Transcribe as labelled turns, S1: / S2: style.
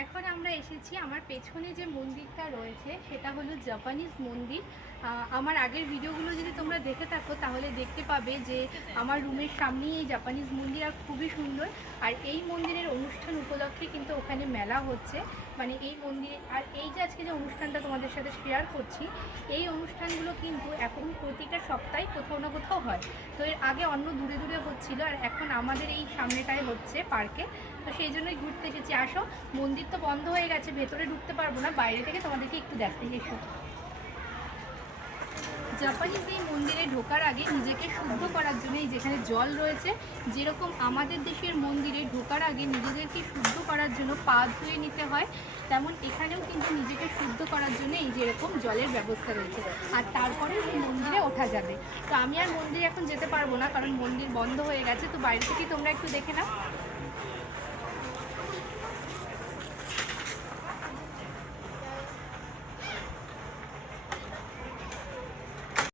S1: এখন আমরা এসেছি আমার পেছনে যে মন্দিরটা রয়েছে, সেটা হলো জাপানিজ মন্দির। আমার আগের ভিডিওগুলো যদি তোমরা দেখে থাকো, তাহলে দেখতে পাবে যে আমার রুমের সামনেই এই জাপানিজ মন্দির আর খুবই সুন্দর। আর এই মন্দিরের অনুষ্ঠান কিন্তু ওখানে মেলা হচ্ছে। মানে এই মন্দির, আর এই যে আজকে যে অনুষ্ঠানটা তোমাদের সাথে শেয়ার করছি, এই অনুষ্ঠানগুলো কিন্তু এখন প্রতিটা সপ্তাহে কোথাও না কোথাও হয়। তো এর আগে অন্য দূরে দূরে হচ্ছিল, আর এখন আমাদের এই সামনেটায় হচ্ছে পার্কে। তো সেই জন্যই ঘুরতে এসেছি। আসো, মন্দির তো বন্ধ হয়ে গেছে, ভেতরে ঢুকতে পারব না, বাইরে থেকে তোমাদেরকে একটু দেখতে এসো। জাপানিজ এই মন্দিরে ঢোকার আগে নিজেকে শুদ্ধ করার জন্য এই যেখানে জল রয়েছে, যেরকম আমাদের দেশের মন্দিরে ঢোকার আগে নিজেদেরকে শুদ্ধ করার জন্য পা ধুয়ে নিতে হয়, তেমন এখানেও কিন্তু নিজেকে শুদ্ধ করার জন্য এই যেরকম জলের ব্যবস্থা রয়েছে। আর তারপরে এই মন্দিরে ওঠা যাবে। তো আমি আর মন্দিরে এখন যেতে পারব না, কারণ মন্দির বন্ধ হয়ে গেছে। তো বাইরে থেকে তোমরা একটু দেখে নাও।